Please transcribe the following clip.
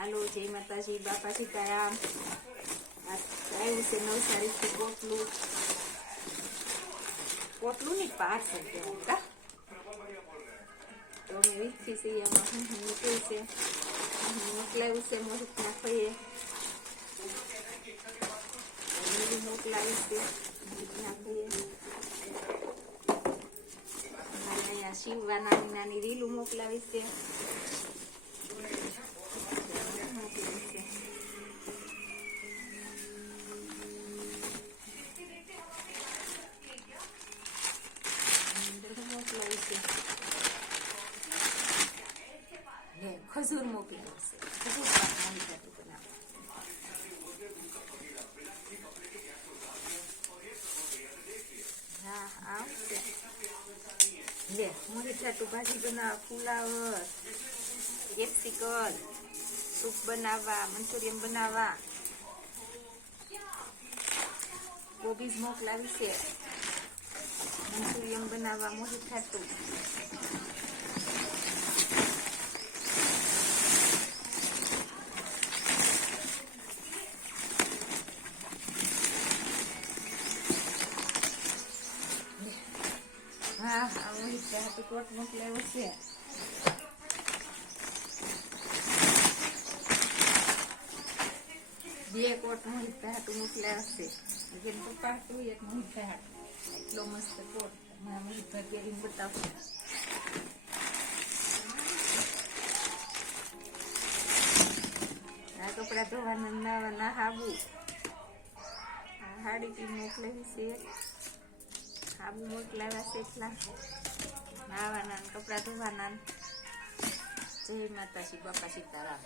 હાલો જય માતાજી, બાપા સીતારામ. આવ્યું છે નવસારીથી પોટલું ની પાર્સલ કહેવાય. તો અમે વીખી છીએ, એમાં હું મૂક્યું છે, મોકલાવ્યું છે મોહિતના ફઈએ મોકલાવી છે મોહિતના ફઈએ. અહીંયા શિવવા નાની નાની રીલું મોકલાવી છે. ખજૂર મોકલી છે, ખજૂર પાક મળી જતું બનાવ. હા આવશે. લે મોરી જાતું ભાજી બનાવવા, ફુલાવર, કેપ્સિકમ, સૂપ બનાવવા, મંચુરિયન બનાવવા, કોબીજ મોકલાવી છે મંચુરિયન બનાવવા. મોરી જાતું હા મોહિત હાટુ કોટ મોકલાવ્યો છે. બે કોટ મોહિત હાટુ મોકલાવ્યા છે. જેમ પપ્પા હાટુ એક મોહિત હાટુ. એટલો મસ્ત કોટ મોહિત પહેરીને બતાવશે. આ કપડા ધોવાના નાવાના હાબુ, હાડી મોકલાવી છે. સાબુ મોકલાવ્યા છે એટલા નાવાના, કપડા ધોવાના. જય માતાજી, બાપા સીતારામ.